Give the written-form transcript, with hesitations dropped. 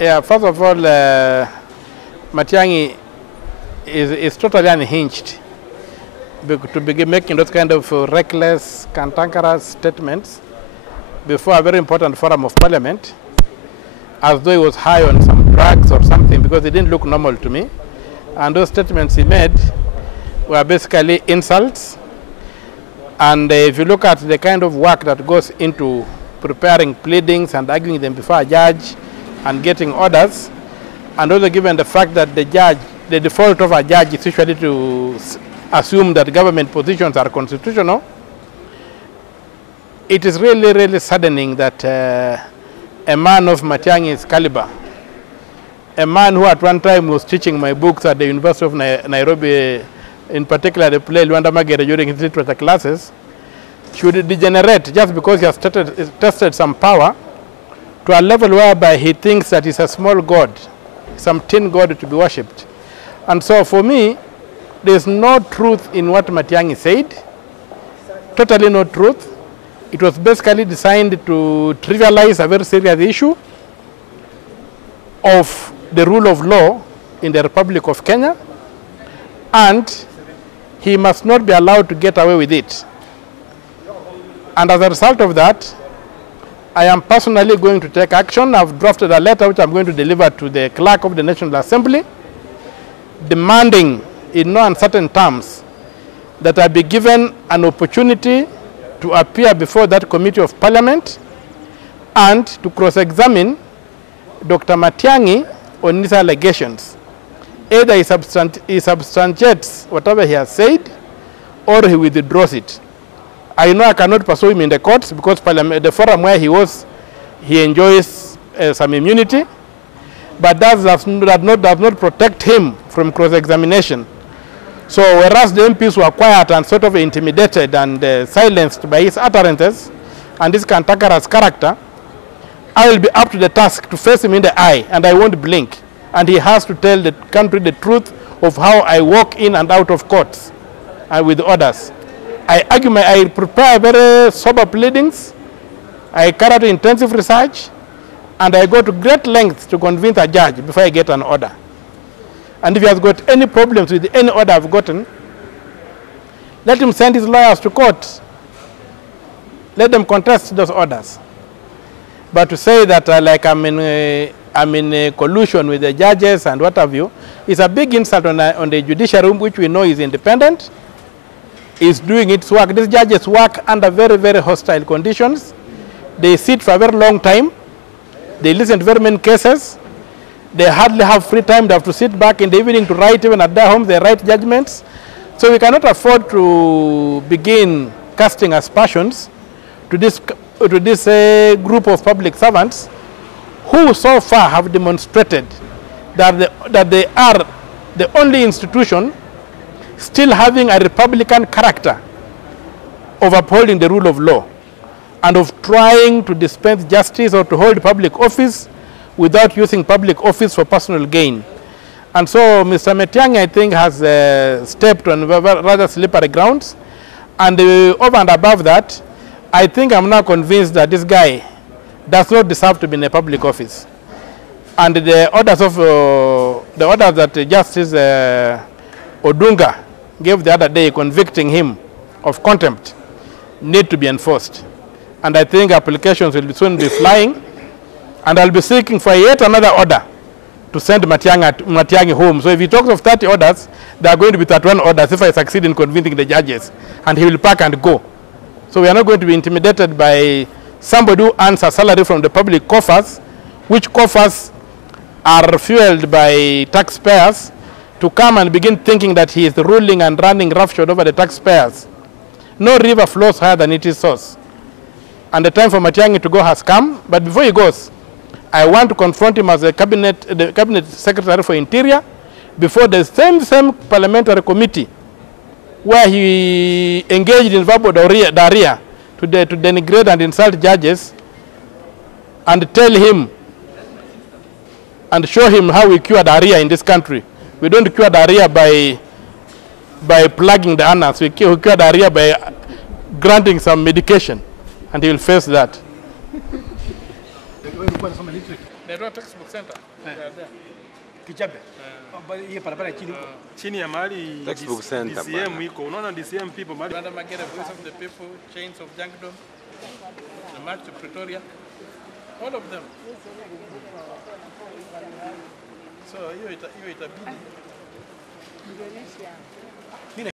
Yeah, first of all, Matiang'I is totally unhinged to begin making those kind of reckless, cantankerous statements before a very important forum of parliament, as though he was high on some drugs or something, because it didn't look normal to me. And those statements he made were basically insults. And if you look at the kind of work that goes into preparing pleadings and arguing them before a judge and getting orders, and also given the fact that the default of a judge is usually to assume that government positions are constitutional, it is really, really saddening that a man of Matiang'I's caliber, a man who at one time was teaching my books at the University of Nairobi, in particular the play Luanda Magere during his literature classes, should degenerate just because he has tested some power to a level whereby he thinks that he's a small god, some tin god to be worshipped. And so for me, there's no truth in what Matiang'I said, totally no truth. It was basically designed to trivialize a very serious issue of the rule of law in the Republic of Kenya, and he must not be allowed to get away with it. And as a result of that, I am personally going to take action. I've drafted a letter which I'm going to deliver to the clerk of the National Assembly, demanding in no uncertain terms that I be given an opportunity to appear before that committee of parliament and to cross-examine Dr. Matiang'I on these allegations. Either he substantiates whatever he has said, or he withdraws it. I know I cannot pursue him in the courts because the forum where he was, he enjoys some immunity, but that does not protect him from cross-examination. So whereas the MPs were quiet and sort of intimidated and silenced by his utterances and his cantankerous character, I will be up to the task to face him in the eye, and I won't blink. And he has to tell the country the truth of how I walk in and out of courts with orders. I prepare very sober pleadings, I carry out intensive research, and I go to great lengths to convince a judge before I get an order. And if he has got any problems with any order I've gotten, let him send his lawyers to court. Let them contest those orders. But to say that like I'm in collusion with the judges and what have you, is a big insult on the judiciary, which we know is independent, is doing its work. These judges work under very, very hostile conditions. They sit for a very long time. They listen to very many cases. They hardly have free time. They have to sit back in the evening to write. Even at their homes, they write judgments. So we cannot afford to begin casting aspersions to this group of public servants who so far have demonstrated that they are the only institution still having a republican character of upholding the rule of law and of trying to dispense justice or to hold public office without using public office for personal gain. And so Mr. Matiang'I, I think, has stepped on rather slippery grounds. And over and above that, I think I'm now convinced that this guy does not deserve to be in a public office. And the orders that Justice Odunga gave the other day convicting him of contempt need to be enforced. And I think applications will soon be flying, and I'll be seeking for yet another order to send Matiang'I home. So if he talks of 30 orders, there are going to be 31 orders if I succeed in convincing the judges, and he will pack and go. So we are not going to be intimidated by somebody who earns a salary from the public coffers, which coffers are fueled by taxpayers, to come and begin thinking that he is ruling and running roughshod over the taxpayers. No river flows higher than its source. And the time for Matiang'I to go has come, but before he goes, I want to confront him as the cabinet secretary for interior before the same parliamentary committee where he engaged in verbal diarrhea to denigrate and insult judges, and tell him and show him how we cure diarrhea in this country. We don't cure diarrhea by plugging the anus. We cure diarrhea by granting some medication, and he will face that. There are textbooks. center. They are there. Kichabe. Hiyo barabara chini. Chini ya mali Textbook center. DCM iko. Unaona DCM people mali. MigunaMiguna, Voice of the People, Chains of Jangdom, the March to Pretoria, all of them. So hiyo itabidi